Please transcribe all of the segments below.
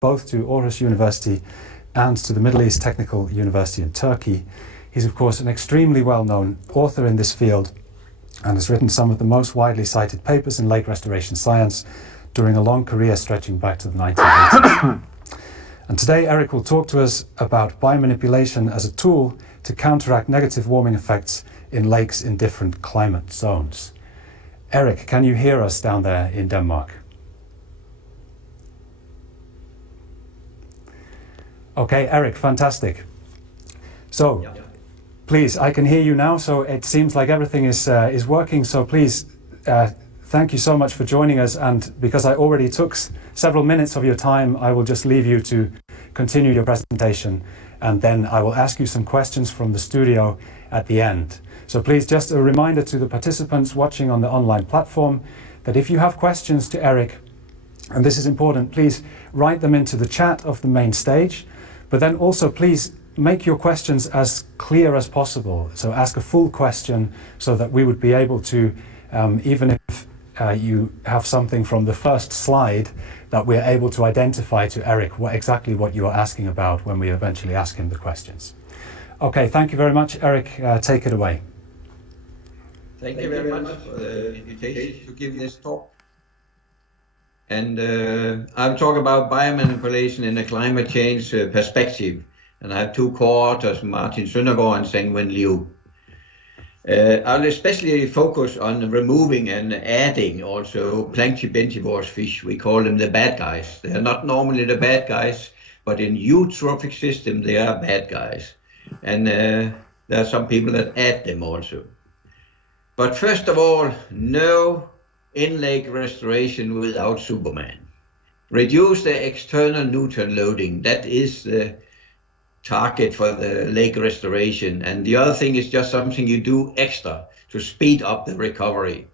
both to Aarhus University and to the Middle East Technical University in Turkey. He's of course an extremely well-known author in this field and has written some of the most widely cited papers in lake restoration science during a long career stretching back to the 1980s. And today Erik will talk to us about biomanipulation as a tool to counteract negative warming effects in lakes in different climate zones. Erik, can you hear us down there in Denmark? Okay, Erik, fantastic. So, please, I can hear you now, so it seems like everything is working, so please, thank you so much for joining us, and because I already took several minutes of your time, I will just leave you to continue your presentation, and then I will ask you some questions from the studio at the end. So please, just a reminder to the participants watching on the online platform that if you have questions to Erik, and this is important, please write them into the chat of the main stage, but then also please make your questions as clear as possible. So ask a full question so that we would be able to, even if you have something from the first slide, that we're able to identify to Erik exactly what you are asking about when we eventually ask him the questions. Okay, thank you very much, Erik. Take it away. Thank you very much for the invitation to give this talk. And I'll talk about biomanipulation in a climate change perspective. And I have two co-authors, Martin Søndergaard and Sangwen Liu. I'll especially focus on removing and adding also planktibentivores fish. We call them the bad guys. They are not normally the bad guys, but in eutrophic system, they are bad guys. And there are some people that add them also. But first of all, no in-lake restoration without Superman. Reduce the external nutrient loading. That is the target for the lake restoration. And the other thing is just something you do extra to speed up the recovery.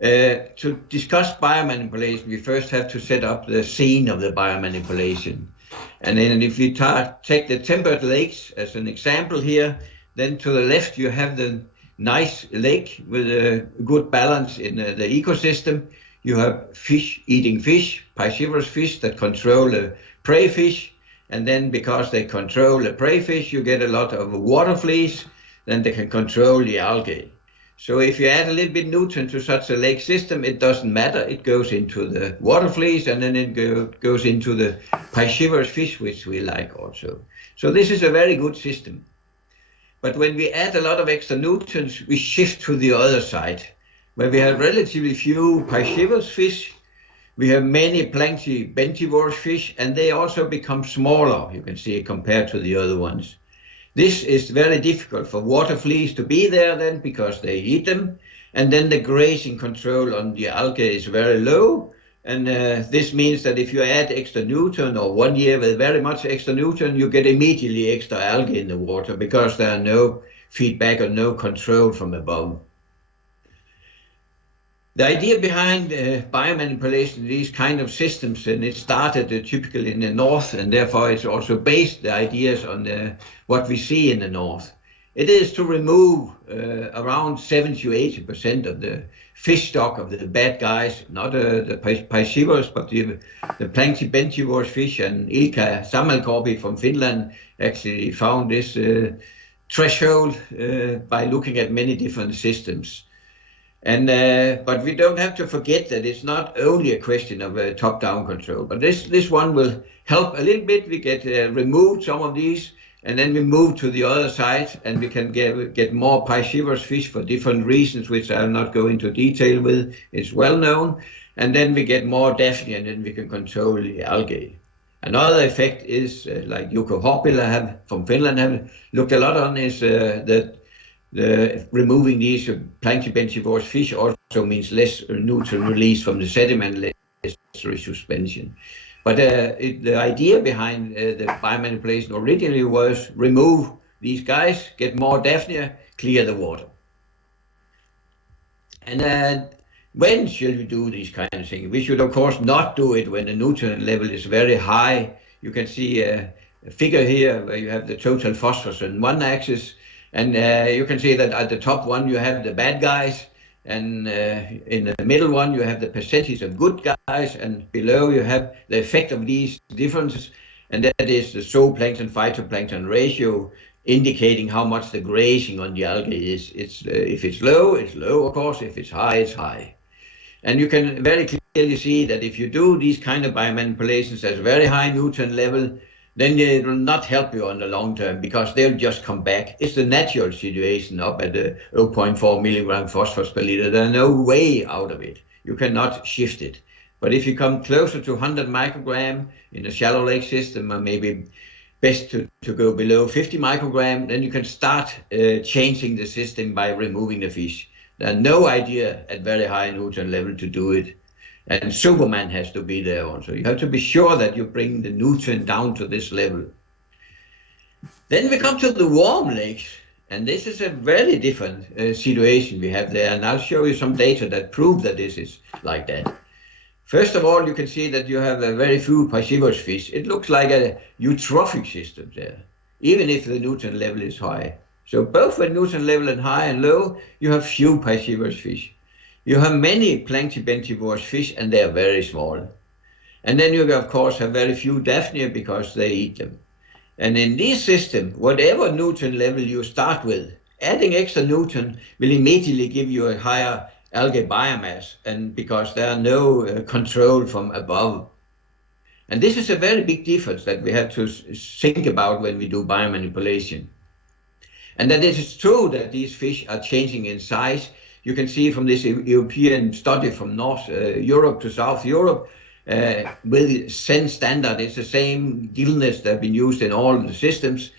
To discuss biomanipulation, we first have to set up the scene of the biomanipulation. And then if you take the temperate lakes as an example here, then to the left you have the nice lake with a good balance in the ecosystem. You have fish eating fish, piscivorous fish that control the prey fish. And then because they control the prey fish, you get a lot of water fleas, then they can control the algae. So if you add a little bit nutrient to such a lake system, it doesn't matter. It goes into the water fleas and then it goes into the piscivorous fish, which we like also. So this is a very good system. But when we add a lot of extra nutrients, we shift to the other side, where we have relatively few piscivorous fish. We have many planktibentivores fish, and they also become smaller, you can see, compared to the other ones. This is very difficult for water fleas to be there then, because they eat them, and then the grazing control on the algae is very low, and this means that if you add extra nutrient, or 1 year with very much extra nutrient, you get immediately extra algae in the water, because there are no feedback or no control from above. The idea behind biomanipulation, these kind of systems, and it started typically in the north, and therefore it's also based the ideas on what we see in the north. It is to remove around 70 to 80% of the fish stock of the bad guys, not the piscivorous, but the planktibentivores fish. And Ilkka Sammalkorpi from Finland actually found this threshold by looking at many different systems. And but we don't have to forget that it's not only a question of top-down control, but this one will help a little bit. We get removed some of these, and then we move to the other side, and we can get more piscivorous fish for different reasons, which I'll not go into detail with. It's well known. And then we get more Daphne, and then we can control the algae. Another effect is, like Jukka Horpila from Finland have looked a lot on, is that removing these planktibentivores fish also means less nutrient release from the sediment, less suspension. But the idea behind the biomanipulation originally was remove these guys, get more Daphne, clear the water. And when should we do these kind of things? We should, of course, not do it when the nutrient level is very high. You can see a figure here where you have the total phosphorus on one axis, and you can see that at the top one you have the bad guys, And in the middle one, you have the percentage of good guys, and below you have the effect of these differences, and that is the zooplankton-phytoplankton ratio, indicating how much the grazing on the algae is. If it's low, of course. If it's high, it's high. And you can very clearly see that if you do these kind of biomanipulations at very high nutrient level, then it will not help you on the long term, because they'll just come back. It's the natural situation up at the 0.4 milligram phosphorus per liter. There's no way out of it. You cannot shift it. But if you come closer to 100 microgram in a shallow lake system, or maybe best to go below 50 microgram, then you can start changing the system by removing the fish. There's no idea at very high nutrient level to do it. And Superman has to be there also. You have to be sure that you bring the nutrient down to this level. Then we come to the warm lakes, and this is a very different situation we have there. And I'll show you some data that prove that this is like that. First of all, you can see that you have a very few piscivorous fish. It looks like a eutrophic system there, even if the nutrient level is high. So both when nutrient level is high and low, you have few piscivorous fish. You have many planktibentivores fish, and they are very small. And then you, of course, have very few Daphnia because they eat them. And in this system, whatever nutrient level you start with, adding extra nutrient will immediately give you a higher algae biomass, and because there are no control from above. And this is a very big difference that we have to think about when we do biomanipulation. And that it is true that these fish are changing in size. You can see from this European study from North Europe to South Europe, with SEN standard, it's the same gillness that have been used in all the systems.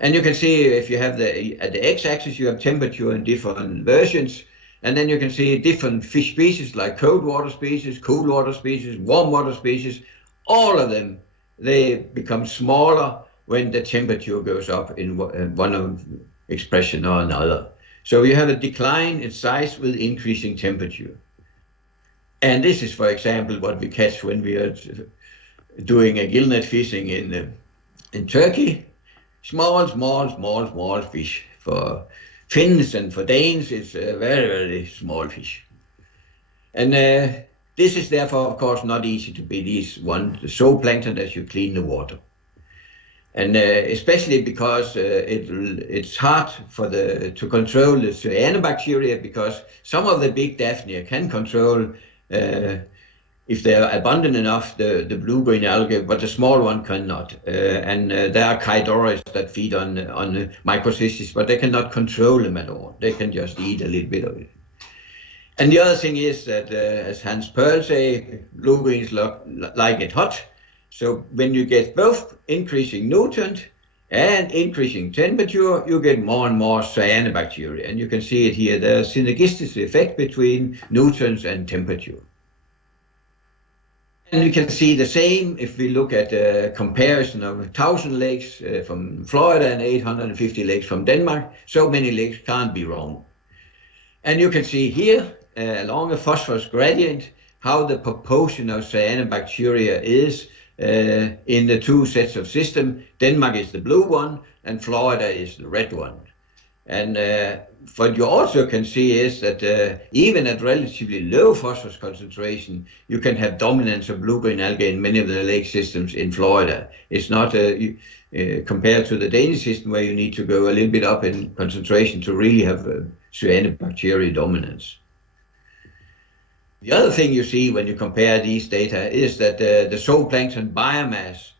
And you can see if you have at the x-axis, you have temperature in different versions. And then you can see different fish species like cold water species, cool water species, warm water species. All of them, they become smaller when the temperature goes up in one expression or another. So you have a decline in size with increasing temperature. And this is, for example, what we catch when we are doing a gillnet fishing in Turkey. Small fish. For Finns and for Danes, it's a very, very small fish. And this is therefore, of course, not easy to be the zooplankton as you clean the water. And especially because it's hard to control the cyanobacteria, because some of the big Daphnia can control, if they are abundant enough, the blue-green algae, but the small one cannot. And there are chidoras that feed on microcystis, but they cannot control them at all. They can just eat a little bit of it. And the other thing is that, as Hans Pearl say, blue-greens like it hot. So when you get both increasing nutrient and increasing temperature, you get more and more cyanobacteria. And you can see it here, there's a synergistic effect between nutrients and temperature. And you can see the same if we look at a comparison of 1,000 lakes from Florida and 850 lakes from Denmark. So many lakes can't be wrong. And you can see here, along a phosphorus gradient, how the proportion of cyanobacteria is in the two sets of system. Denmark is the blue one and Florida is the red one. And what you also can see is that even at relatively low phosphorus concentration, you can have dominance of blue-green algae in many of the lake systems in Florida. It's not compared to the Danish system, where you need to go a little bit up in concentration to really have cyanobacteria dominance. The other thing you see when you compare these data is that the zooplankton biomass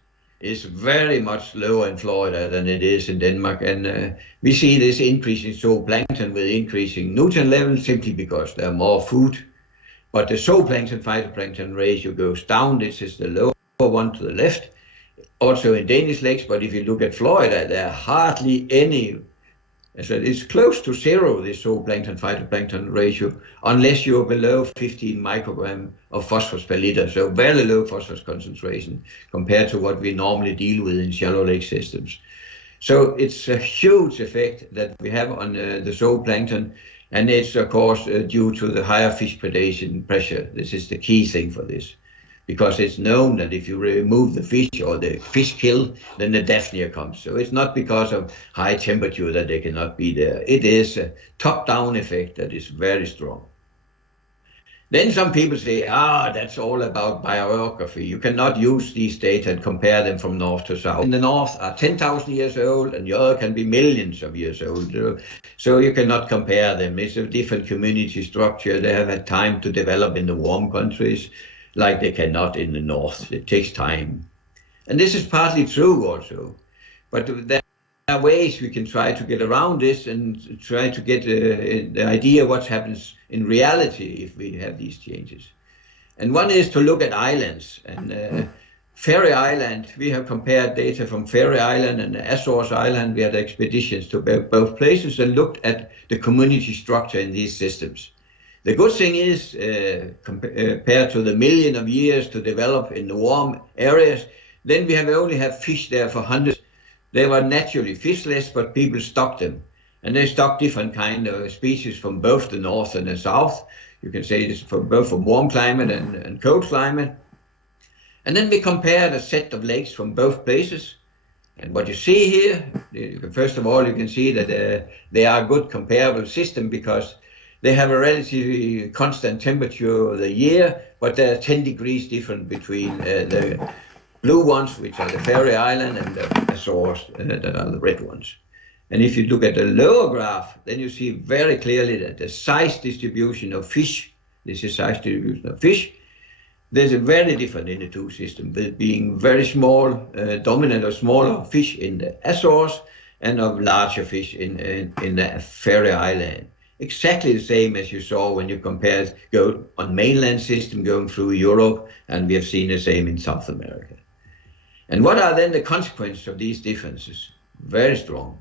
is very much lower in Florida than it is in Denmark. And we see this increase in zooplankton with increasing nutrient levels simply because there are more food. But the zooplankton-phytoplankton ratio goes down. This is the lower one to the left, also in Danish lakes. But if you look at Florida, there are hardly any. So it's close to zero, this zooplankton-phytoplankton ratio, unless you're below 15 microgram of phosphorus per liter. So very low phosphorus concentration compared to what we normally deal with in shallow lake systems. So it's a huge effect that we have on the zooplankton. And it's, of course, due to the higher fish predation pressure. This is the key thing for this, because it's known that if you remove the fish or the fish kill, then the Daphnia comes. So it's not because of high temperature that they cannot be there. It is a top-down effect that is very strong. Then some people say, that's all about biography. You cannot use these data and compare them from north to south. In the north are 10,000 years old, and the other can be millions of years old. So you cannot compare them. It's a different community structure. They have had time to develop in the warm countries, like they cannot in the north. It takes time. And this is partly true also. But there are ways we can try to get around this and try to get the idea what happens in reality if we have these changes. And one is to look at islands. And Faroe Island, we have compared data from Faroe Island and Azores Island. We had expeditions to both places and looked at the community structure in these systems. The good thing is, compared to the million of years to develop in the warm areas, then we have only had fish there for hundreds. They were naturally fishless, but people stocked them. And they stocked different kind of species from both the north and the south. You can say this for both from warm climate and cold climate. And then we compared a set of lakes from both places. And what you see here, first of all, you can see that they are a good comparable system because they have a relatively constant temperature of the year, but there are 10 degrees different between the blue ones, which are the Faroe Island, and the Azores, that are the red ones. And if you look at the lower graph, then you see very clearly that the size distribution of fish, this is size distribution of fish, there's a very different in the two systems, with being very small, dominant or smaller fish in the Azores and of larger fish in the Faroe Island. Exactly the same as you saw when you compared go on mainland system going through Europe, and we have seen the same in South America. And what are then the consequences of these differences? Very strong.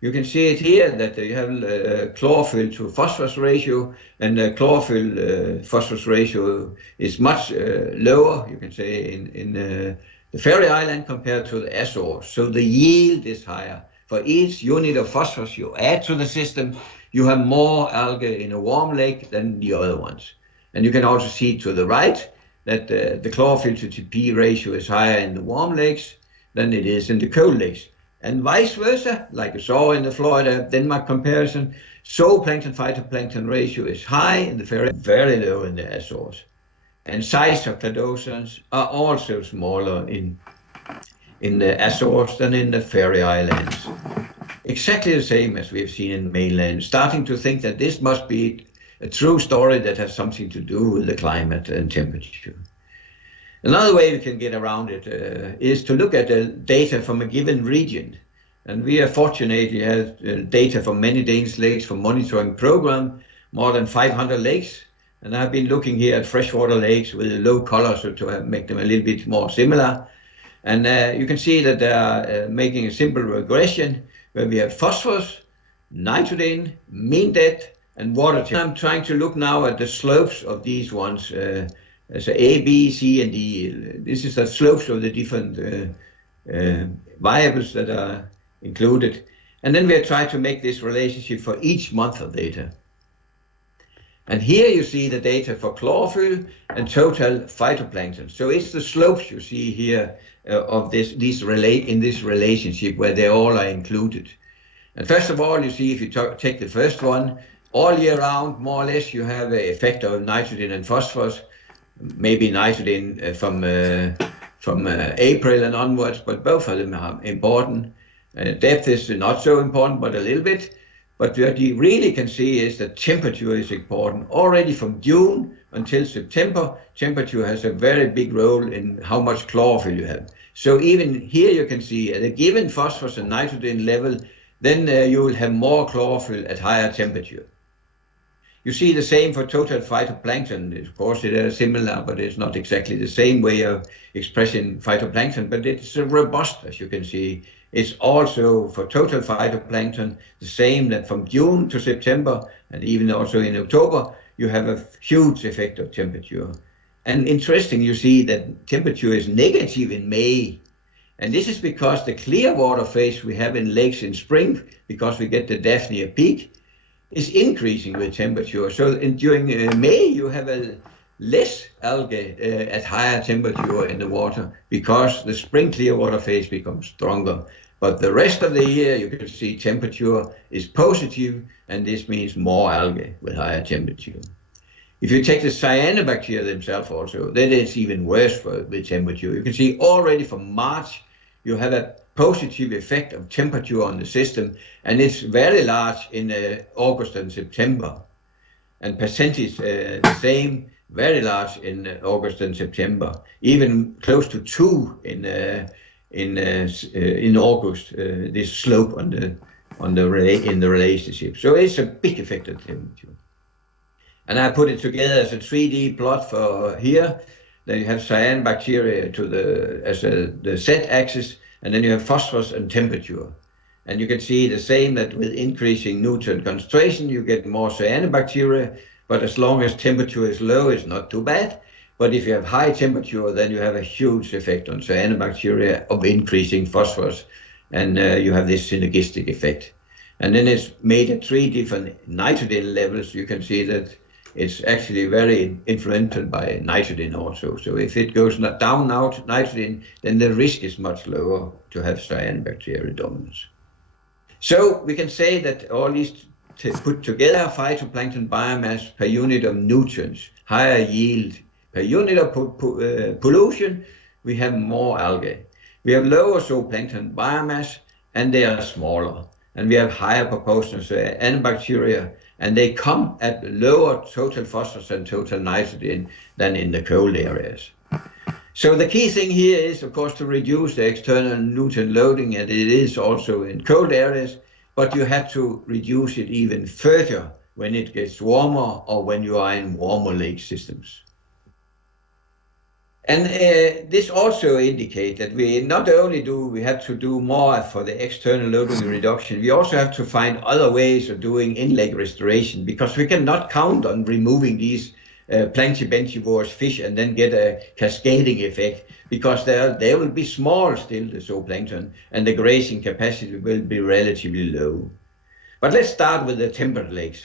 You can see it here that you have chlorophyll to phosphorus ratio, and the chlorophyll phosphorus ratio is much lower, you can say, in the Faroe Island compared to the Azores. So the yield is higher. For each unit of phosphorus you add to the system, you have more algae in a warm lake than the other ones. And you can also see to the right that the chlorophyll to TP ratio is higher in the warm lakes than it is in the cold lakes. And vice versa, like you saw in the Florida-Denmark comparison, zooplankton-phytoplankton ratio is high in the Faroe, very low in the Azores. And size of cladocians are also smaller in the Azores than in the Faroe Islands. Exactly the same as we've seen in mainland, starting to think that this must be a true story that has something to do with the climate and temperature. Another way we can get around it is to look at the data from a given region. And we are fortunate we have data from many Danish lakes from monitoring program, more than 500 lakes. And I've been looking here at freshwater lakes with a low color, so to make them a little bit more similar. And you can see that they are making a simple regression where we have phosphorus, nitrogen, mean depth, and water temperature. I'm trying to look now at the slopes of these ones. So A, B, C, and D. This is the slopes of the different variables that are included. And then we try to make this relationship for each month of data. And here you see the data for chlorophyll and total phytoplankton. So it's the slopes you see here of this relationship where they all are included. And first of all, you see if you take the first one, all year round, more or less, you have an effect of nitrogen and phosphorus. Maybe nitrogen from April and onwards, but both of them are important. Depth is not so important, but a little bit. But what you really can see is that temperature is important. Already from June until September, temperature has a very big role in how much chlorophyll you have. So even here you can see at a given phosphorus and nitrogen level, then you will have more chlorophyll at higher temperature. You see the same for total phytoplankton. Of course, it is similar, but it's not exactly the same way of expressing phytoplankton, but it's robust, as you can see. It's also for total phytoplankton the same that from June to September, and even also in October, you have a huge effect of temperature. And interesting, you see that temperature is negative in May. And this is because the clear water phase we have in lakes in spring, because we get the Daphnia peak, is increasing with temperature. So during May, you have a less algae at higher temperature in the water because the spring clear water phase becomes stronger. But the rest of the year, you can see temperature is positive, and this means more algae with higher temperature. If you take the cyanobacteria themselves also, then it's even worse with temperature. You can see already from March, you have a positive effect of temperature on the system, and it's very large in August and September. And percentage the same, very large in August and September, even close to 2 in August. This slope in the relationship. So it's a big effect of temperature. And I put it together as a 3D plot for here. Then you have cyanobacteria as the z-axis, and then you have phosphorus and temperature. And you can see the same, that with increasing nutrient concentration, you get more cyanobacteria, but as long as temperature is low, it's not too bad. But if you have high temperature, then you have a huge effect on cyanobacteria of increasing phosphorus, and you have this synergistic effect. And then it's made at 3 different nitrogen levels. You can see that it's actually very influenced by nitrogen also. So if it goes down now to nitrogen, then the risk is much lower to have cyanobacteria dominance. So we can say that all these put together, phytoplankton biomass per unit of nutrients, higher yield per unit of pollution, we have more algae. We have lower zooplankton biomass, and they are smaller. And we have higher proportions of cyanobacteria, and they come at lower total phosphorus and total nitrogen than in the cold areas. So the key thing here is, of course, to reduce the external nutrient loading, and it is also in cold areas, but you have to reduce it even further when it gets warmer or when you are in warmer lake systems. And this also indicates that we not only do we have to do more for the external loading reduction, we also have to find other ways of doing in-lake restoration, because we cannot count on removing these planktibentivores fish and then get a cascading effect, because they will be small still, the zooplankton, and the grazing capacity will be relatively low. But let's start with the temperate lakes.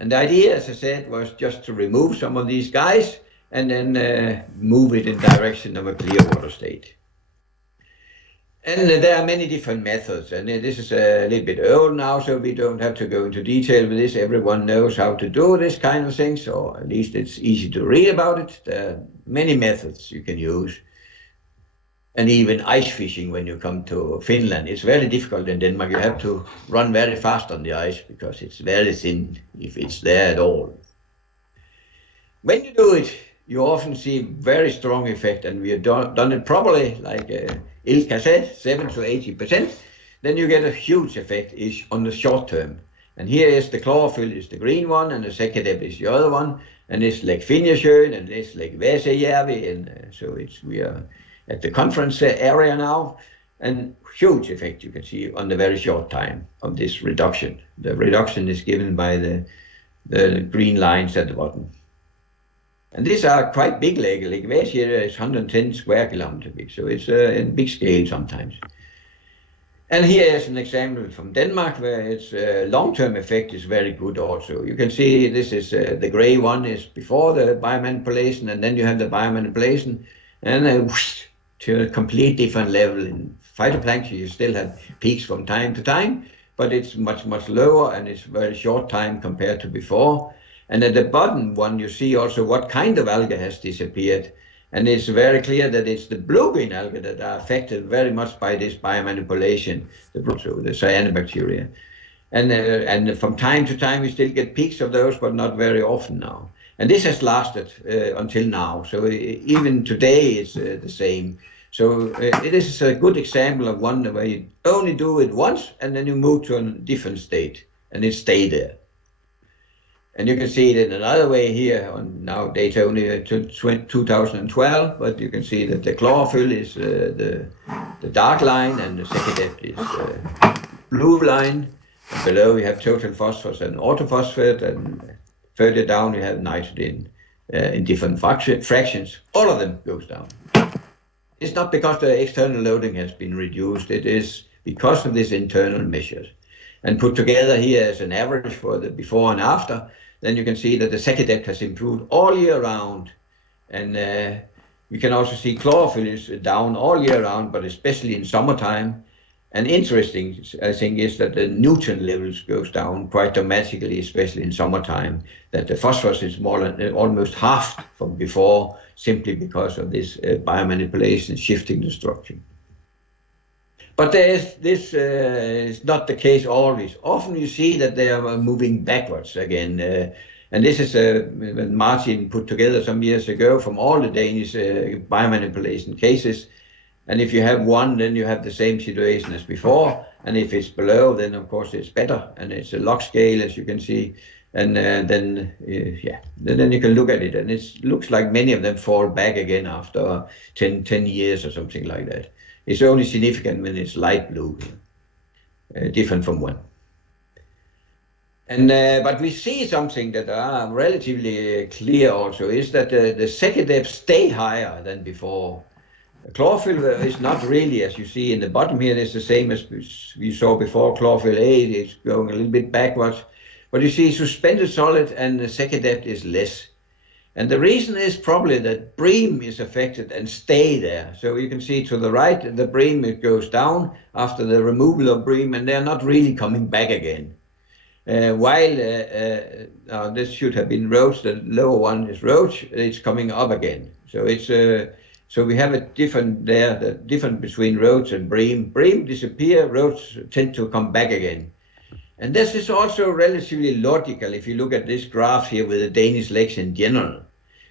And the idea, as I said, was just to remove some of these guys and then move it in direction of a clear water state. And there are many different methods, and this is a little bit old now, so we don't have to go into detail with this. Everyone knows how to do this kind of things, or at least it's easy to read about it. There are many methods you can use. And even ice fishing when you come to Finland. It's very difficult in Denmark. You have to run very fast on the ice because it's very thin, if it's there at all. When you do it, you often see very strong effect, and we have done it properly, like Ilka said, 70 to 80%. Then you get a huge effect on the short term. And here is the chlorophyll is the green one, and the Sekadep is the other one, and it's Lake Finjasjön, and it's Lake Väsejärvi, and so we are at the conference area now, and huge effect you can see on the very short time of this reduction. The reduction is given by the green lines at the bottom. And these are quite big lake. Lake Väsejärvi is 110 square kilometer big, so it's in big scale sometimes. And here is an example from Denmark where its long-term effect is very good also. You can see this is the gray one is before the biomanipulation, and then you have the biomanipulation, and to a complete different level. In phytoplankton, you still have peaks from time to time, but it's much, much lower, and it's very short time compared to before. And at the bottom one, you see also what kind of algae has disappeared. And it's very clear that it's the blue-green algae that are affected very much by this biomanipulation, the cyanobacteria. And from time to time, we still get peaks of those, but not very often now. And this has lasted until now. So even today, it's the same. So it is a good example of one where you only do it once, and then you move to a different state, and it stays there. And you can see it in another way here on now data only to 2012, but you can see that the chlorophyll is the dark line, and the Sekadep is the blue line. And below we have total phosphorus and orthophosphate, and further down we have nitrogen in different fractions. All of them goes down. It's not because the external loading has been reduced, it is because of this internal measures. And put together here as an average for the before and after, then you can see that the Sekadep has improved all year round. And we can also see chlorophyll is down all year round, but especially in summertime. And interesting, I think, is that the nutrient levels goes down quite dramatically, especially in summertime, that the phosphorus is more than almost halved from before, simply because of this biomanipulation shifting the structure. But this is not the case always. Often you see that they are moving backwards again. And this is when Martin put together some years ago from all the Danish biomanipulation cases. And if you have one, then you have the same situation as before. And if it's below, then of course it's better. And it's a log scale, as you can see. And then you can look at it. And it looks like many of them fall back again after 10 years or something like that. It's only significant when it's light blue, different from one. And but we see something that are relatively clear also, is that the second depths stay higher than before. Chlorophyll is not really, as you see in the bottom here, it's the same as we saw before. Chlorophyll A is going a little bit backwards. But you see suspended solid and the second depth is less. And the reason is probably that bream is affected and stay there. So you can see to the right, the bream, it goes down after the removal of bream, and they're not really coming back again. While this should have been roach, the lower one is roach, it's coming up again. So it's so we have a different there, the difference between roach and bream. Bream disappear, roach tend to come back again. And this is also relatively logical if you look at this graph here with the Danish lakes in general.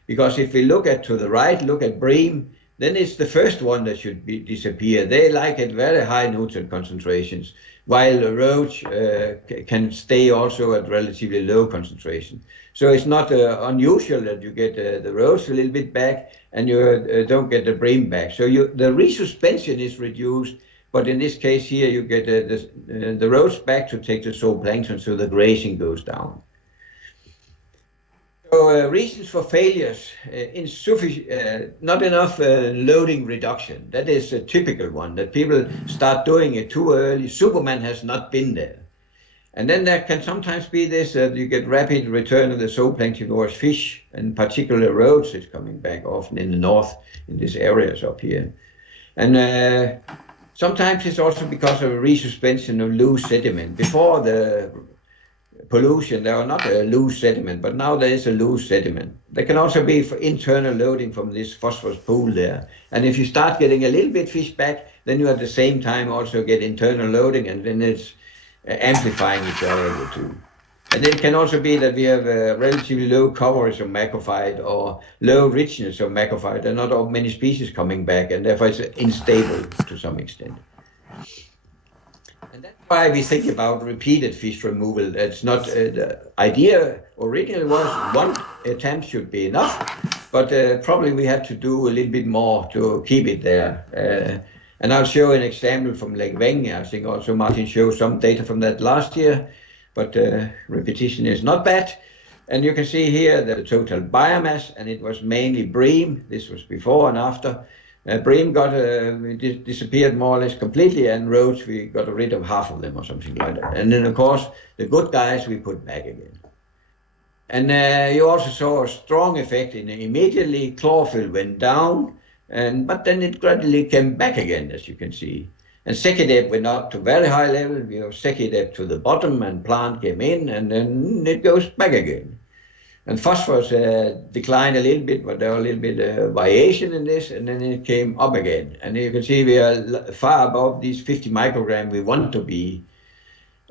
Because if we look at to the right, look at bream, then it's the first one that should disappear. They like at very high nutrient concentrations, while the roach can stay also at relatively low concentration. So it's not unusual that you get the roach a little bit back and you don't get the bream back. So the resuspension is reduced, but in this case here you get the roach back to take the zooplankton, so the grazing goes down. So reasons for failures, not enough loading reduction. That is a typical one, that people start doing it too early. Superman has not been there. And then there can sometimes be this, you get rapid return of the zooplankton or fish, and particularly roach is coming back often in the north, in these areas up here. And sometimes it's also because of a resuspension of loose sediment. Before the pollution, there are not a loose sediment, but now there is a loose sediment. There can also be for internal loading from this phosphorus pool there. And if you start getting a little bit fish back, then you at the same time also get internal loading, and then it's amplifying each other, the two. And it can also be that we have a relatively low coverage of macrophyte or low richness of macrophyte. There are not many species coming back, and therefore it's unstable to some extent. And that's why we think about repeated fish removal. That's not the idea originally was one attempt should be enough, but probably we have to do a little bit more to keep it there. And I'll show an example from Lake Veng. I think also Martin showed some data from that last year, but repetition is not bad. And you can see here the total biomass, and it was mainly bream. This was before and after. Bream got disappeared more or less completely, and roach, we got rid of half of them or something like that. And then, of course, the good guys we put back again. And you also saw a strong effect in immediately chlorophyll went down, but then it gradually came back again, as you can see. And Sekidep went up to very high level. We have Sekidep to the bottom, and plant came in, and then it goes back again. And phosphorus declined a little bit, but there was a little bit of variation in this, and then it came up again. And you can see we are far above these 50 micrograms we want to be.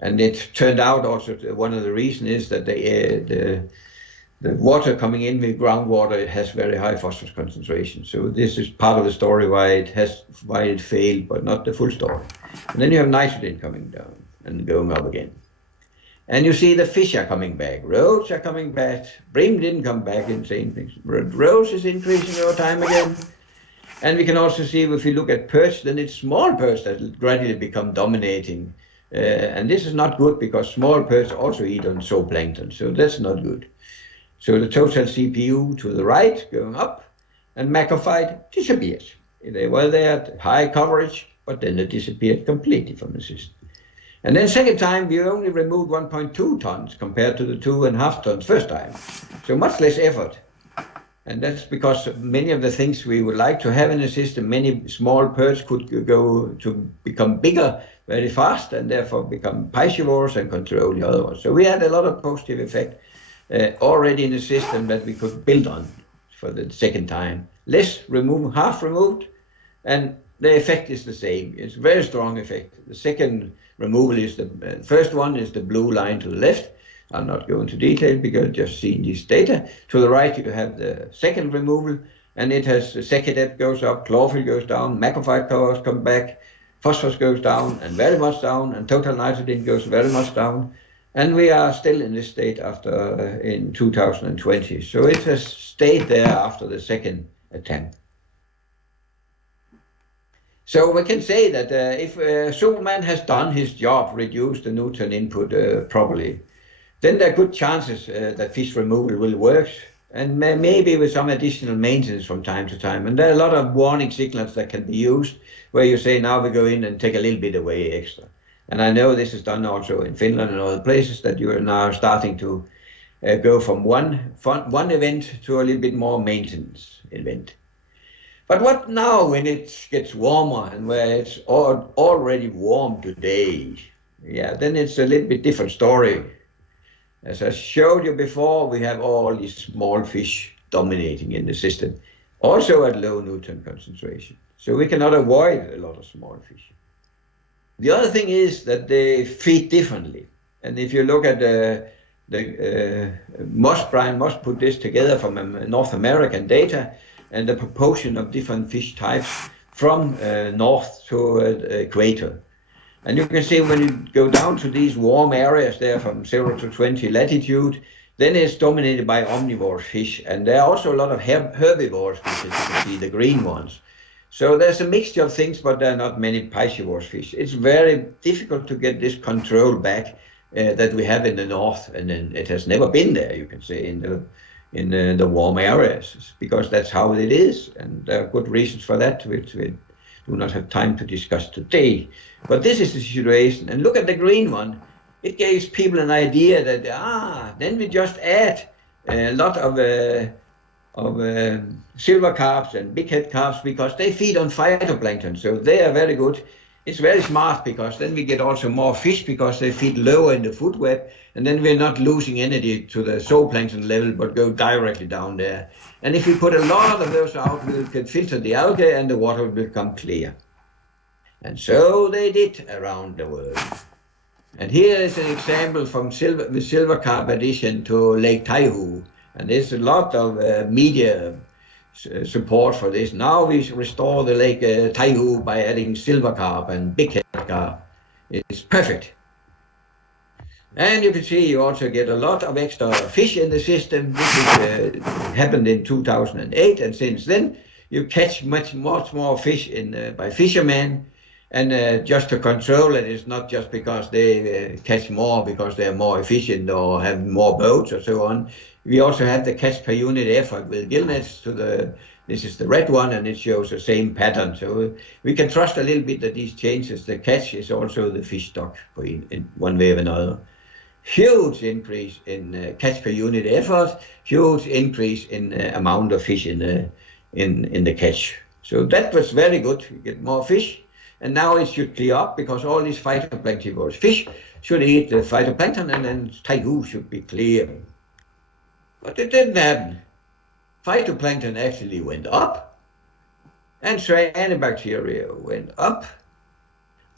And it turned out also one of the reasons is that the water coming in with groundwater has very high phosphorus concentration. So this is part of the story why it failed, but not the full story. And then you have nitrogen coming down and going up again. And you see the fish are coming back, roach are coming back, bream didn't come back in same things. Roach is increasing over time again. And we can also see if we look at perch, then it's small perch that gradually become dominating. And this is not good because small perch also eat on zooplankton, so that's not good. So the total CPU to the right going up, and macrophyte disappears. They were there at high coverage, but then they disappeared completely from the system. And then second time, we only removed 1.2 tons compared to the 2.5 tons first time. So much less effort. And that's because many of the things we would like to have in the system, many small perch could go to become bigger very fast and therefore become piscivores and control the other ones. So we had a lot of positive effect already in the system that we could build on for the second time. Less removed, half removed, and the effect is the same. It's a very strong effect. The second removal is the first one is the blue line to the left. I'll not go into detail because I've just seen this data. To the right, you have the second removal, and it has the Secadet goes up, chlorophyll goes down, macrophyte covers come back, phosphorus goes down and very much down, and total nitrogen goes very much down. And we are still in this state after in 2020. So it has stayed there after the second attempt. So we can say that if Superman has done his job, reduced the nutrient input properly, then there are good chances that fish removal will work, and maybe with some additional maintenance from time to time. And there are a lot of warning signals that can be used where you say, now we go in and take a little bit away extra. And I know this is done also in Finland and other places, that you are now starting to go from one event to a little bit more maintenance event. But what now when it gets warmer and where it's already warm today? Yeah, then it's a little bit different story. As I showed you before, we have all these small fish dominating in the system, also at low nutrient concentration. So we cannot avoid a lot of small fish. The other thing is that they feed differently. And if you look at Brian Moss put this together from North American data and the proportion of different fish types from north to equator. And you can see when you go down to these warm areas there from 0 to 20 latitude, then it's dominated by omnivore fish. And there are also a lot of herbivores, which you can see, the green ones. So there's a mixture of things, but there are not many piscivore fish. It's very difficult to get this control back that we have in the north, and then it has never been there, you can say, in the warm areas, because that's how it is. And there are good reasons for that, which we do not have time to discuss today. But this is the situation. And look at the green one. It gives people an idea that, then we just add a lot of silver carps and big head carps because they feed on phytoplankton. So they are very good. It's very smart because then we get also more fish because they feed lower in the food web. And then we're not losing energy to the zooplankton level, but go directly down there. And if we put a lot of those out, we can filter the algae and the water will become clear. And so they did around the world. And here is an example from the silver carp addition to Lake Taihu. And there's a lot of media support for this. Now we restore the Lake Taihu by adding silver carp and big head carp. It's perfect. And you can see you also get a lot of extra fish in the system. This happened in 2008, and since then you catch much more fish by fishermen. And just to control it, it's not just because they catch more because they're more efficient or have more boats or so on. We also have the catch per unit effort with gill nets this is the red one, and it shows the same pattern. So we can trust a little bit that these changes, the catch is also the fish stock in one way or another. Huge increase in catch per unit effort, huge increase in amount of fish in the catch. So that was very good. You get more fish. And now it should clear up because all these phytoplanktivores fish should eat the phytoplankton, and then Taihu should be clear. But it didn't happen. Phytoplankton actually went up, and cyanobacteria went up.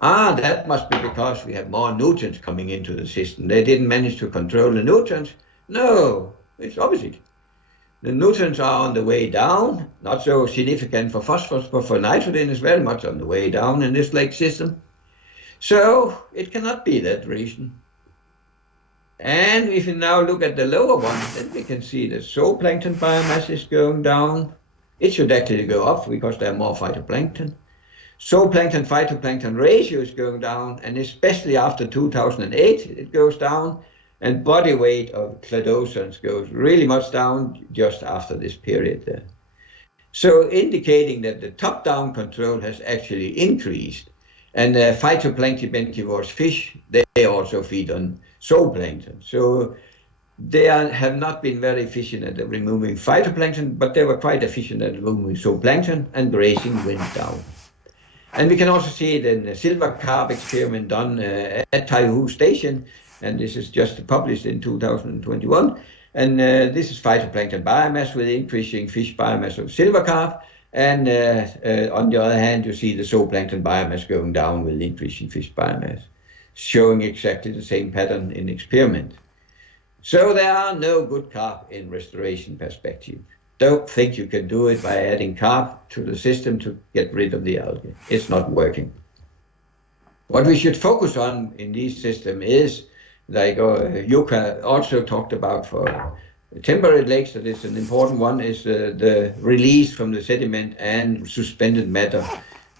That must be because we have more nutrients coming into the system. They didn't manage to control the nutrients. No, it's opposite. The nutrients are on the way down, not so significant for phosphorus, but for nitrogen is very much on the way down in this lake system. So it cannot be that reason. And if you now look at the lower one, then we can see the zooplankton biomass is going down. It should actually go up because there are more phytoplankton. Zooplankton phytoplankton ratio is going down, and especially after 2008, it goes down. And body weight of cladosans goes really much down just after this period there. So indicating that the top-down control has actually increased. And phytoplanktivores fish, they also feed on zooplankton. So they have not been very efficient at removing phytoplankton, but they were quite efficient at removing zooplankton, and grazing went down. And we can also see it in the silver carp experiment done at Taihu Station, and this is just published in 2021. And this is phytoplankton biomass with increasing fish biomass of silver carp. And on the other hand, you see the zooplankton biomass going down with increasing fish biomass, showing exactly the same pattern in experiment. So there are no good carp in restoration perspective. Don't think you can do it by adding carp to the system to get rid of the algae. It's not working. What we should focus on in this system is, like Jukka also talked about for temperate lakes, that is an important one, is the release from the sediment and suspended matter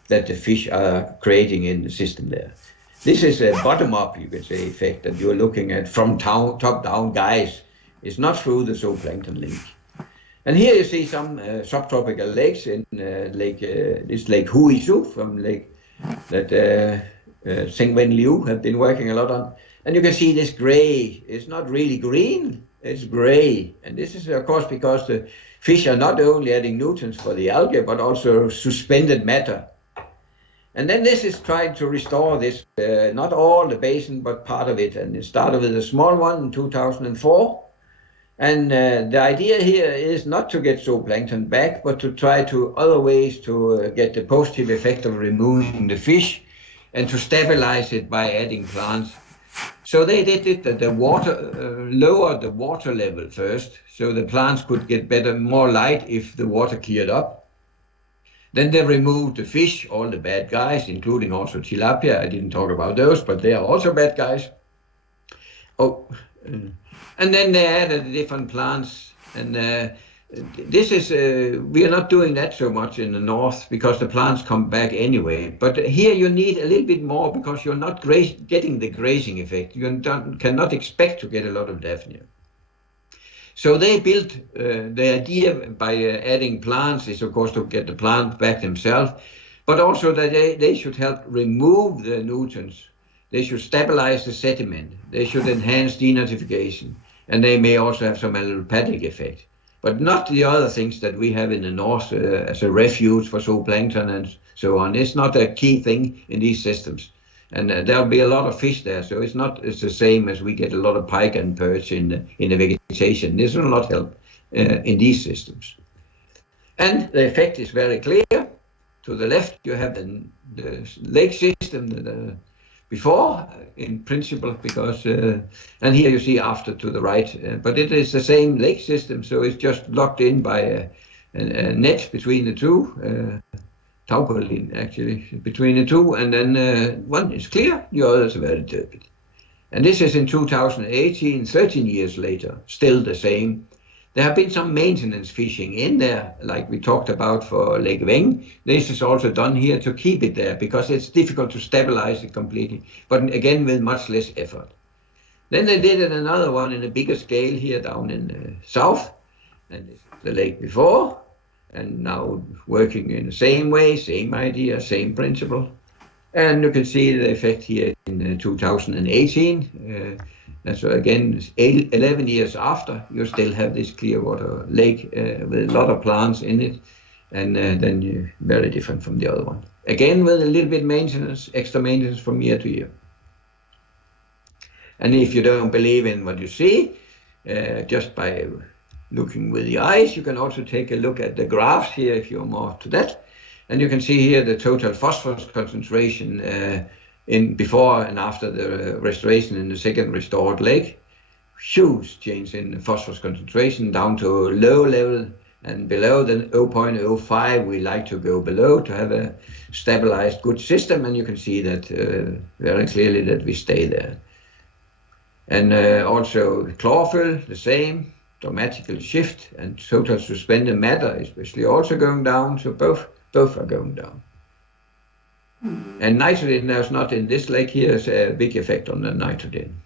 that the fish are creating in the system there. This is a bottom-up, you could say, effect that you're looking at from top down, guys. It's not through the zooplankton link. And here you see some subtropical lakes in this Lake Huisu from lake that Seng Wen Liu have been working a lot on. And you can see this gray. It's not really green, it's gray. And this is, of course, because the fish are not only adding nutrients for the algae, but also suspended matter. And then this is trying to restore this, not all the basin, but part of it. And it started with a small one in 2004. And the idea here is not to get zooplankton back, but to try to other ways to get the positive effect of removing the fish and to stabilize it by adding plants. So they did it that the water, lowered the water level first, so the plants could get more light if the water cleared up. Then they removed the fish, all the bad guys, including also tilapia. I didn't talk about those, but they are also bad guys. And then they added different plants. And this is, we are not doing that so much in the north because the plants come back anyway. But here you need a little bit more because you're not getting the grazing effect. You cannot expect to get a lot of Daphnia. So they built, the idea by adding plants is of course to get the plant back themselves, but also that they should help remove the nutrients. They should stabilize the sediment. They should enhance denitrification. And they may also have some allelopathic effect, but not the other things that we have in the north as a refuge for zooplankton and so on. It's not a key thing in these systems. And there'll be a lot of fish there, so it's the same as we get a lot of pike and perch in the vegetation. This will not help in these systems. And the effect is very clear. To the left, you have the lake system before, in principle, because and here you see after to the right. But it is the same lake system, so it's just locked in by a net between the two. Taupolin, actually, between the two, and then one is clear, the other is very turbid. And this is in 2018, 13 years later, still the same. There have been some maintenance fishing in there, like we talked about for Lake Veng. This is also done here to keep it there, because it's difficult to stabilize it completely, but again, with much less effort. Then they did another one in a bigger scale here down in the south, and this is the lake before. And now working in the same way, same idea, same principle. And you can see the effect here in 2018. And so again, 11 years after, you still have this Clearwater lake with a lot of plants in it. And then you're very different from the other one. Again, with a little bit maintenance, extra maintenance from year to year. And if you don't believe in what you see, just by looking with the eyes, you can also take a look at the graphs here if you're more to that. And you can see here the total phosphorus concentration in before and after the restoration in the second restored lake. Huge change in phosphorus concentration down to low level, and below the 0.05 we like to go below to have a stabilized good system, and you can see that very clearly that we stay there. And also chlorophyll, the same. Dramatical shift, and total suspended matter especially also going down, so both are going down. And nitrogen, there's not in this lake here, is a big effect on the nitrogen.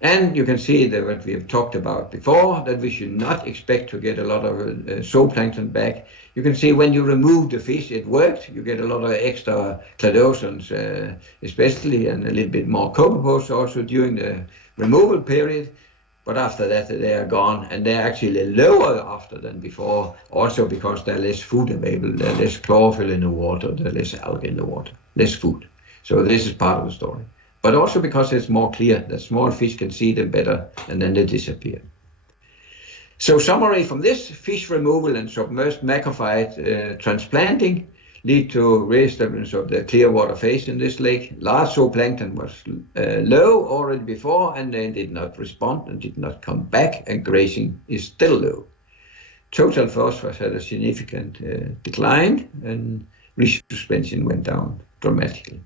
And you can see that what we have talked about before, that we should not expect to get a lot of zooplankton back. You can see when you remove the fish, it worked. You get a lot of extra cladosons, especially, and a little bit more copepods also during the removal period. but after that they are gone, and they're actually lower after than before, also because there's less food available, there's less chlorophyll in the water, there's less algae in the water, less food. So this is part of the story. But also because it's more clear that small fish can see them better, and then they disappear. So summary from this: fish removal and submerged macrophyte transplanting lead to re-establishment of the clear water phase in this lake. Large zooplankton was low already before, and they did not respond and did not come back, and grazing is still low. Total phosphorus had a significant decline, and resuspension went down dramatically.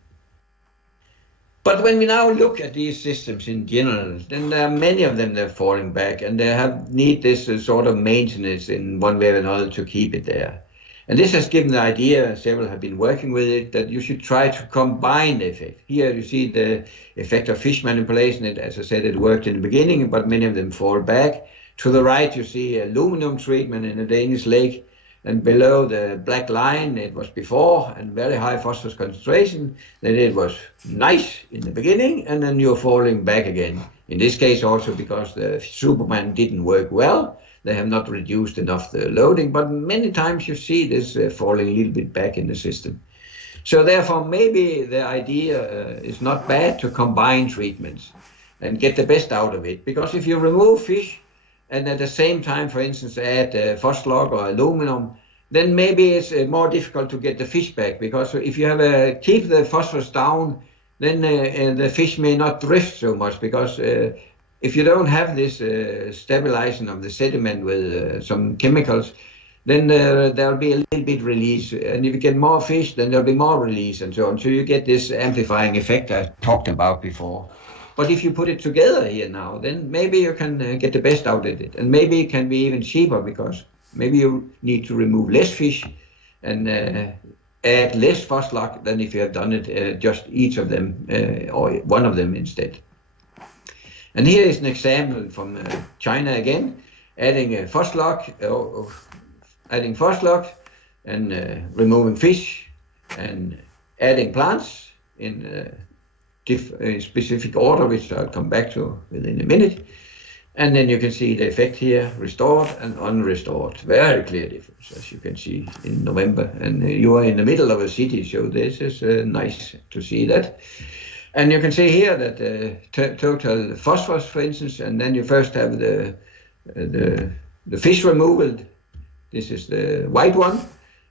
But when we now look at these systems in general, then there are many of them that are falling back, and they need this sort of maintenance in one way or another to keep it there. And this has given the idea, several have been working with it, that you should try to combine the effect. Here you see the effect of fish manipulation. As I said, it worked in the beginning, but many of them fall back. To the right, you see aluminum treatment in a Danish lake. And below the black line, it was before, and very high phosphorus concentration. Then it was nice in the beginning, and then you're falling back again. In this case, also because the Superman didn't work well. They have not reduced enough the loading, but many times you see this falling a little bit back in the system. So therefore, maybe the idea is not bad to combine treatments and get the best out of it. Because if you remove fish, and at the same time, for instance, add phosphorus or aluminum, then maybe it's more difficult to get the fish back, because if you have keep the phosphorus down, then the fish may not drift so much, because if you don't have this stabilization of the sediment with some chemicals, then there'll be a little bit release, and if you get more fish, then there'll be more release, and so on. So you get this amplifying effect I talked about before. But if you put it together here now, then maybe you can get the best out of it. And maybe it can be even cheaper, because maybe you need to remove less fish and add less phosphorus than if you have done it just each of them or one of them instead. And here is an example from China again, adding phosphorus and removing fish and adding plants in specific order, which I'll come back to within a minute. And then you can see the effect here, restored and unrestored. Very clear difference, as you can see in November. And you are in the middle of a city, so this is nice to see that. And you can see here that total phosphorus, for instance, and then you first have the fish removal. This is the white one.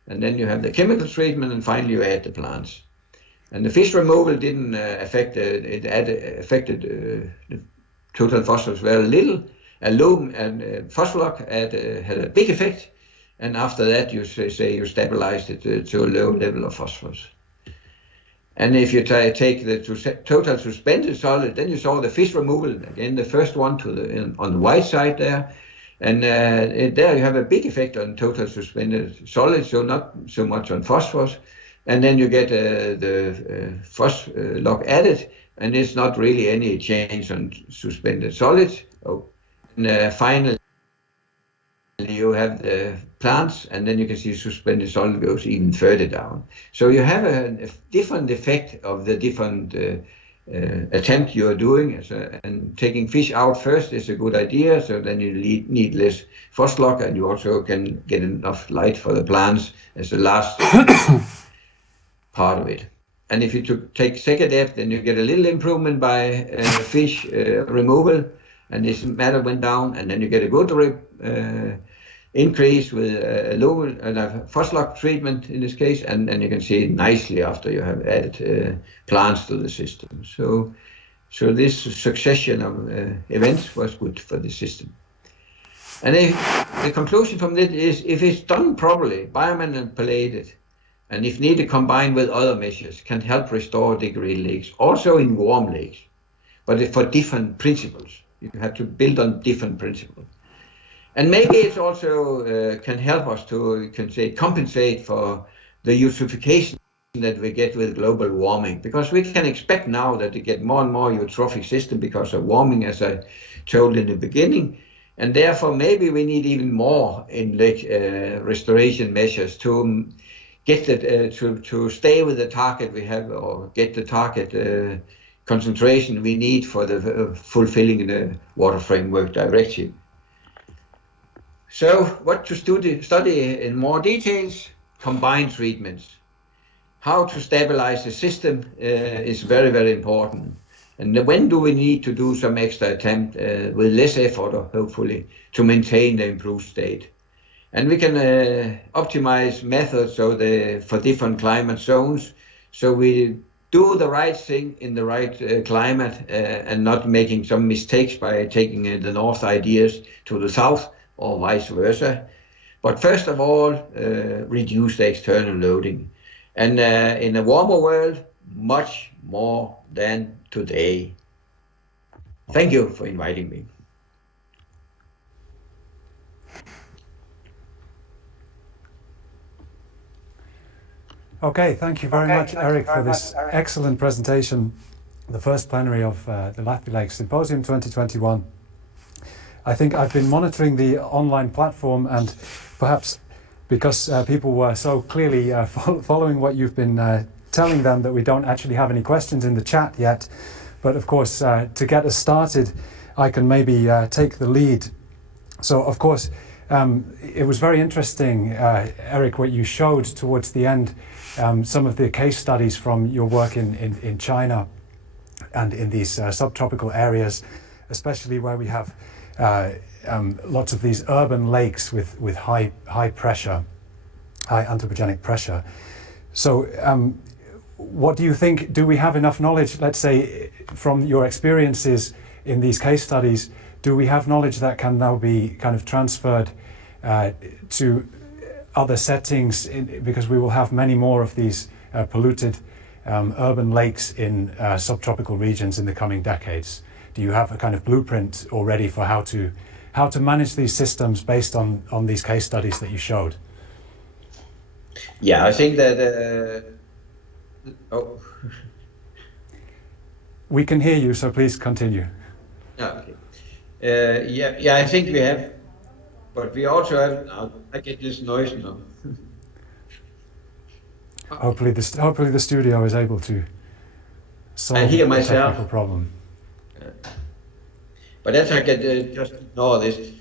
And then you have the chemical treatment, and finally you add the plants. And the fish removal didn't affect it. Affected the total phosphorus very little. Aluminum and phosphorus had a big effect. And after that, you say you stabilized it to a low level of phosphorus. And if you take the total suspended solid, then you saw the fish removal again, the first one on the white side there. And there you have a big effect on total suspended solid, so not so much on phosphorus. And then you get the phosphorus added, and it's not really any change on suspended solids. And finally, you have the plants, and then you can see suspended solid goes even further down. So you have a different effect of the different attempt you are doing. And taking fish out first is a good idea, so then you need less phosphorus, and you also can get enough light for the plants as the last part of it. And if you take second step, then you get a little improvement by fish removal, and this matter went down, and then you get a good increase with aluminum and phosphorus treatment in this case, and then you can see it nicely after you have added plants to the system. So this succession of events was good for the system. And the conclusion from this is, if it's done properly, biomanipulated, and if needed, combined with other measures, can help restore degraded lakes, also in warm lakes, but for different principles. You have to build on different principles. And maybe it also can help us to, you can say, compensate for the eutrophication that we get with global warming, because we can expect now that we get more and more eutrophic system because of warming, as I told in the beginning. And therefore, maybe we need even more in lake restoration measures to get to stay with the target we have, or get the target concentration we need for the fulfilling the Water Framework Directive. So what to study in more details? Combined treatments. How to stabilize the system is very, very important. And when do we need to do some extra attempt with less effort, hopefully, to maintain the improved state? And we can optimize methods for different climate zones, so we do the right thing in the right climate and not making some mistakes by taking the north ideas to the south or vice versa. But first of all, reduce the external loading. And in a warmer world, much more than today. Thank you for inviting me. Okay, thank you very much, Erik, for this excellent presentation, the first plenary of the Lahti Lake Symposium 2021. I think I've been monitoring the online platform, and perhaps because people were so clearly following what you've been telling them, that we don't actually have any questions in the chat yet. But of course, to get us started, I can maybe take the lead. So of course, it was very interesting, Erik, what you showed towards the end, some of the case studies from your work in China and in these subtropical areas, especially where we have lots of these urban lakes with high pressure, high anthropogenic pressure. So what do you think? Do we have enough knowledge, let's say, from your experiences in these case studies? Do we have knowledge that can now be kind of transferred to other settings, because we will have many more of these polluted urban lakes in subtropical regions in the coming decades? Do you have a kind of blueprint already for how to manage these systems based on these case studies that you showed? Yeah, I think that. Oh. We can hear you, so please continue. Okay. Yeah, I think we have, but we also have. I get this noise now. Hopefully the studio is able to solve the technical problem. But that's I can just ignore this.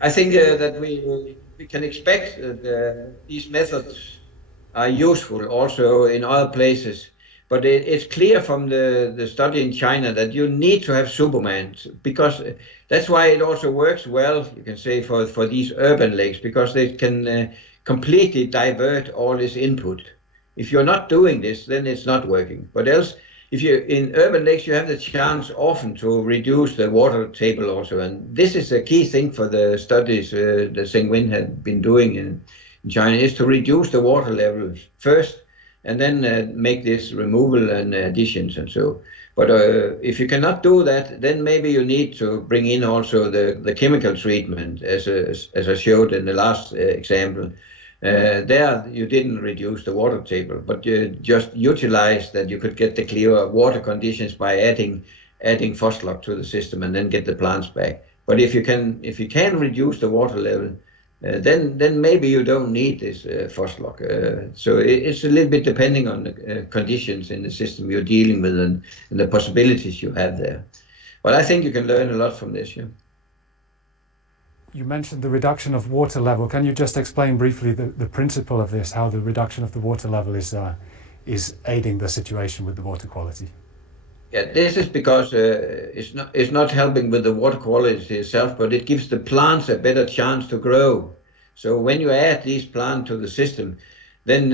I think that we can expect that these methods are useful also in other places. But it's clear from the study in China that you need to have supermans, because that's why it also works well, you can say, for these urban lakes, because they can completely divert all this input. If you're not doing this, then it's not working. But else, if you in urban lakes, you have the chance often to reduce the water table also. And this is a key thing for the studies that Zheng Wen had been doing in China, is to reduce the water levels first, and then make this removal and additions and so. But if you cannot do that, then maybe you need to bring in also the chemical treatment, as I showed in the last example. There you didn't reduce the water table, but you just utilized that you could get the clear water conditions by adding phosphate to the system and then get the plants back. But if you can reduce the water level, then maybe you don't need this phosphate. So it's a little bit depending on the conditions in the system you're dealing with and the possibilities you have there. But I think you can learn a lot from this. Yeah. You mentioned the reduction of water level. Can you just explain briefly the principle of this, how the reduction of the water level is aiding the situation with the water quality? Yeah, this is because it's not helping with the water quality itself, but it gives the plants a better chance to grow. So when you add these plants to the system, then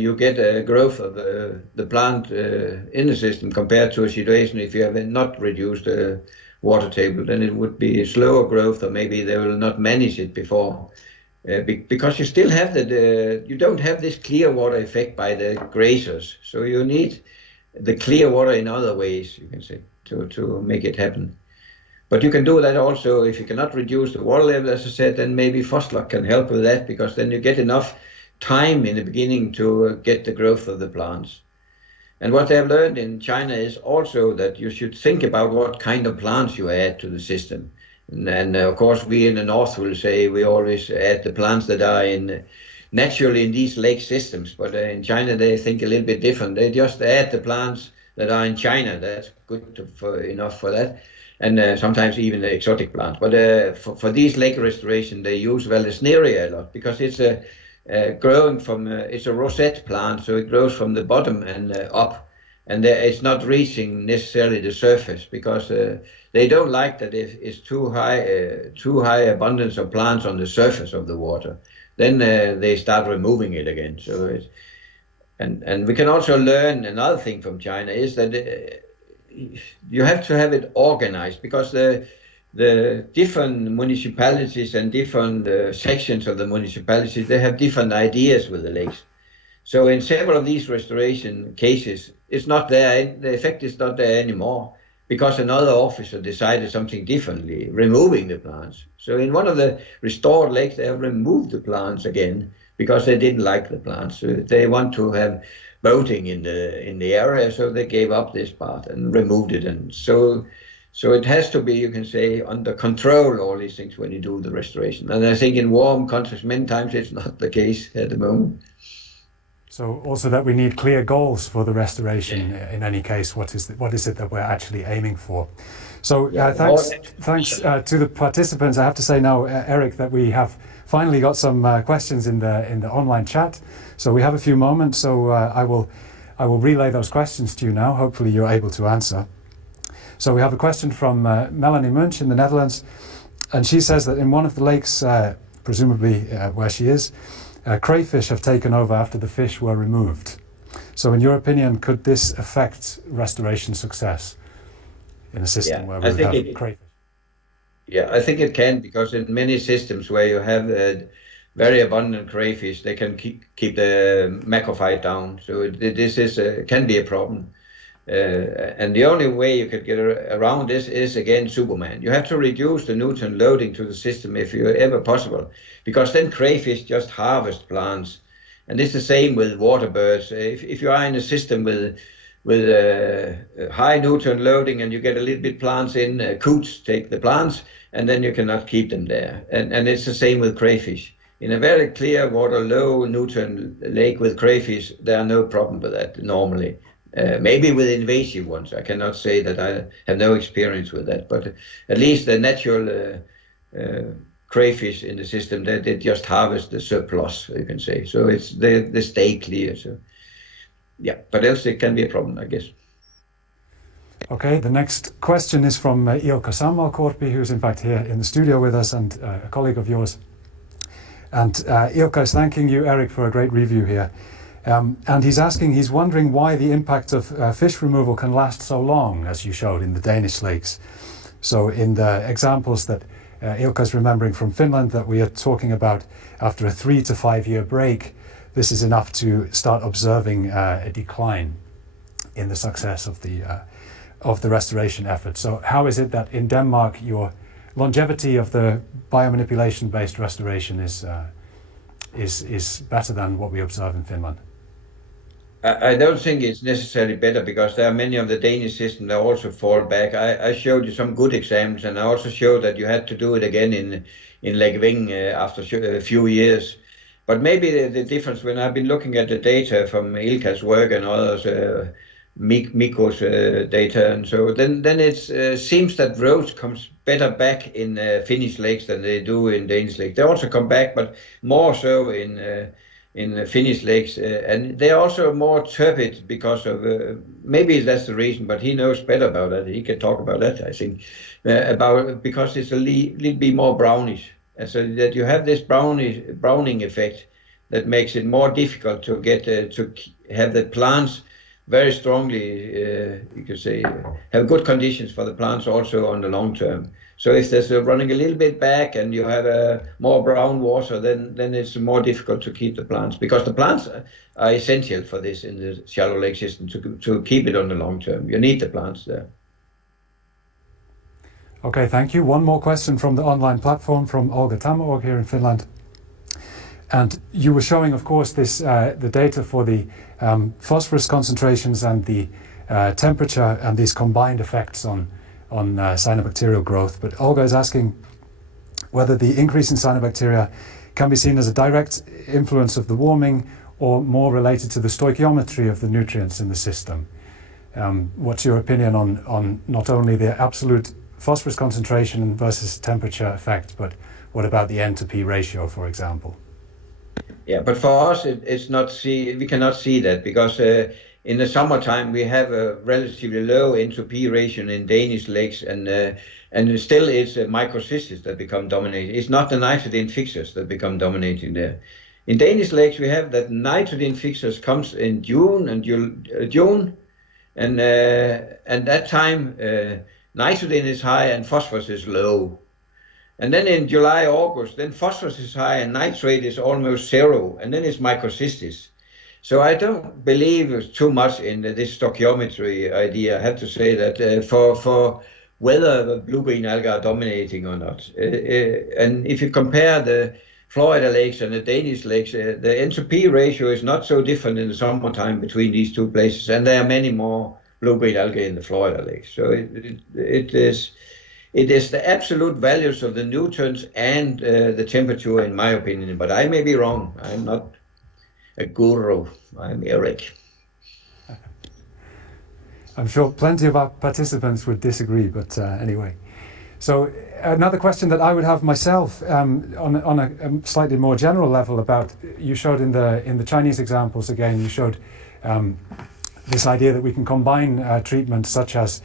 you get a growth of the plant in the system, compared to a situation if you have not reduced the water table, then it would be a slower growth, or maybe they will not manage it before. Because you still have you don't have this clear water effect by the grazers. So you need the clear water in other ways, you can say, to make it happen. But you can do that also if you cannot reduce the water level, as I said, then maybe phosphate can help with that, because then you get enough time in the beginning to get the growth of the plants. And what they have learned in China is also that you should think about what kind of plants you add to the system. And of course, we in the north will say we always add the plants that are naturally in these lake systems. But in China, they think a little bit different. They just add the plants that are in China. That's good enough for that. And sometimes even the exotic plants. But for these lake restoration, they use Vallisneria a lot because it's growing from, it's a rosette plant, so it grows from the bottom and up. And it's not reaching necessarily the surface because they don't like that if it's too high abundance of plants on the surface of the water. Then they start removing it again. So it's, and we can also learn another thing from China is that you have to have it organized because the different municipalities and different sections of the municipalities, they have different ideas with the lakes. So in several of these restoration cases, it's not there, the effect is not there anymore because another officer decided something differently, removing the plants. So in one of the restored lakes, they have removed the plants again because they didn't like the plants. So they want to have boating in the area, so they gave up this part and removed it. And so it has to be, you can say, under control, all these things when you do the restoration. And I think in warm countries, many times it's not the case at the moment. So also that we need clear goals for the restoration. In any case, what is it that we're actually aiming for? So thanks to the participants. I have to say now, Erik, that we have finally got some questions in the online chat. So we have a few moments. So I will relay those questions to you now. Hopefully you're able to answer. So we have a question from Melanie Munch in the Netherlands, and she says that in one of the lakes, presumably where she is, crayfish have taken over after the fish were removed. So in your opinion, could this affect restoration success in a system where we have crayfish? Yeah, I think it can, because in many systems where you have very abundant crayfish, they can keep the macrophyte down. So this can be a problem. And the only way you could get around this is, again, Superman. You have to reduce the nutrient loading to the system if ever possible, because then crayfish just harvest plants. And it's the same with water birds. If you are in a system with high nutrient loading and you get a little bit plants in, coots take the plants, and then you cannot keep them there. And it's the same with crayfish. In a very clear water, low nutrient lake with crayfish, there are no problem with that normally. Maybe with invasive ones. I cannot say that I have no experience with that, but at least the natural crayfish in the system, they just harvest the surplus, you can say. So they stay clear. So yeah, but else it can be a problem, I guess. Okay, the next question is from Ilkka Sammalkorpi, who's in fact here in the studio with us and a colleague of yours. And Ilkka is thanking you, Erik, for a great review here. And he's wondering why the impact of fish removal can last so long, as you showed in the Danish lakes. So in the examples that Ilkka's remembering from Finland that we are talking about, after a 3 to 5 year break, this is enough to start observing a decline in the success of the restoration effort. So how is it that in Denmark your longevity of the biomanipulation-based restoration is better than what we observe in Finland? I don't think it's necessarily better, because there are many of the Danish systems that also fall back. I showed you some good examples, and I also showed that you had to do it again in Lake Ving after a few years. But maybe the difference, when I've been looking at the data from Ilkka's work and others, Mikko's data, and so then it seems that roach comes better back in Finnish lakes than they do in Danish lakes. They also come back, but more so in Finnish lakes, and they're also more turbid because of, maybe that's the reason, but he knows better about that. He can talk about that, I think, because it's a little bit more brownish. And so that you have this browning effect that makes it more difficult to get to have the plants very strongly, you could say, have good conditions for the plants also on the long term. So if there's running a little bit back and you have more brown water, then it's more difficult to keep the plants, because the plants are essential for this in the shallow lake system to keep it on the long term. You need the plants there. Okay, thank you. One more question from the online platform from Olga Tamorg here in Finland. And you were showing, of course, this the data for the phosphorus concentrations and the temperature and these combined effects on cyanobacterial growth. But Olga is asking whether the increase in cyanobacteria can be seen as a direct influence of the warming or more related to the stoichiometry of the nutrients in the system. What's your opinion on not only the absolute phosphorus concentration versus temperature effect, but what about the N to P ratio, for example? Yeah, but for us, we cannot see that because in the summertime we have a relatively low N to P ratio in Danish lakes, and still it's microcystis that become dominating. It's not the nitrogen fixers that become dominating there. In Danish lakes, we have that nitrogen fixers comes in June, and that time nitrogen is high and phosphorus is low. And then in July, August, then phosphorus is high and nitrate is almost zero, and then it's microcystis. So I don't believe too much in this stoichiometry idea. I have to say that for whether blue-green algae are dominating or not. And if you compare the Florida lakes and the Danish lakes, the N to P ratio is not so different in the summertime between these two places, and there are many more blue-green algae in the Florida lakes. So it is the absolute values of the nutrients and the temperature, in my opinion. But I may be wrong. I'm not a guru. I'm Erik. I'm sure plenty of our participants would disagree, but anyway. So another question that I would have myself on a slightly more general level about, you showed in the Chinese examples again, you showed this idea that we can combine treatments such as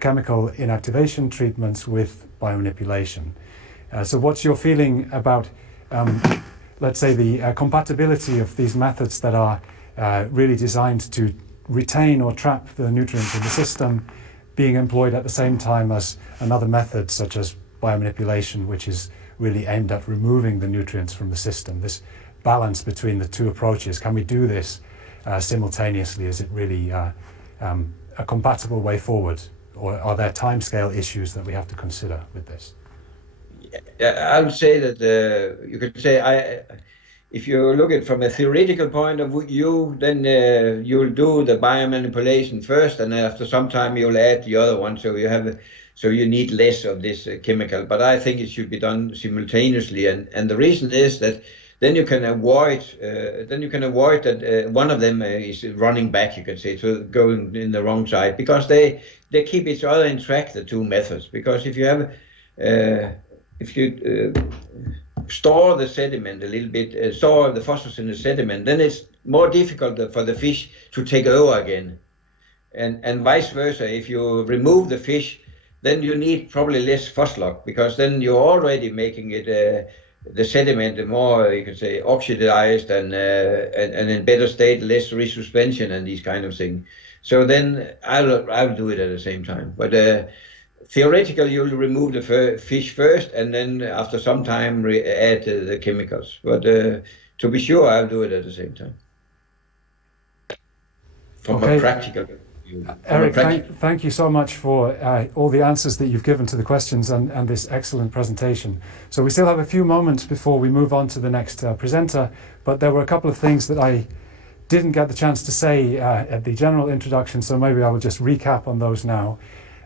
chemical inactivation treatments with biomanipulation. So what's your feeling about, let's say, the compatibility of these methods that are really designed to retain or trap the nutrients in the system being employed at the same time as another method such as biomanipulation, which is really aimed at removing the nutrients from the system? This balance between the two approaches, can we do this simultaneously? Is it really a compatible way forward? Or are there timescale issues that we have to consider with this? Yeah, I would say that you could say if you look at it from a theoretical point of view, then you'll do the biomanipulation first, and after some time you'll add the other one. So you need less of this chemical. But I think it should be done simultaneously, and the reason is that then you can avoid that one of them is running back, you can say, so going in the wrong side, because they keep each other in track, the two methods. Because if you store the sediment a little bit, store the phosphorus in the sediment, then it's more difficult for the fish to take over again, and vice versa. If you remove the fish, then you need probably less phosphorus, because then you're already making it the sediment more, you can say, oxidized and in better state, less resuspension and these kind of things. So then I'll do it at the same time. But theoretically, you'll remove the fish first, and then after some time add the chemicals. But to be sure, I'll do it at the same time. From a practical view. Erik, thank you so much for all the answers that you've given to the questions and this excellent presentation. So we still have a few moments before we move on to the next presenter, but there were a couple of things that I didn't get the chance to say at the general introduction, so maybe I will just recap on those now.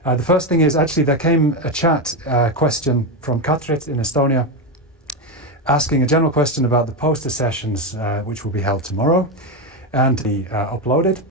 The first thing is, actually there came a chat question from Katrit in Estonia, asking a general question about the poster sessions which will be held tomorrow and be uploaded.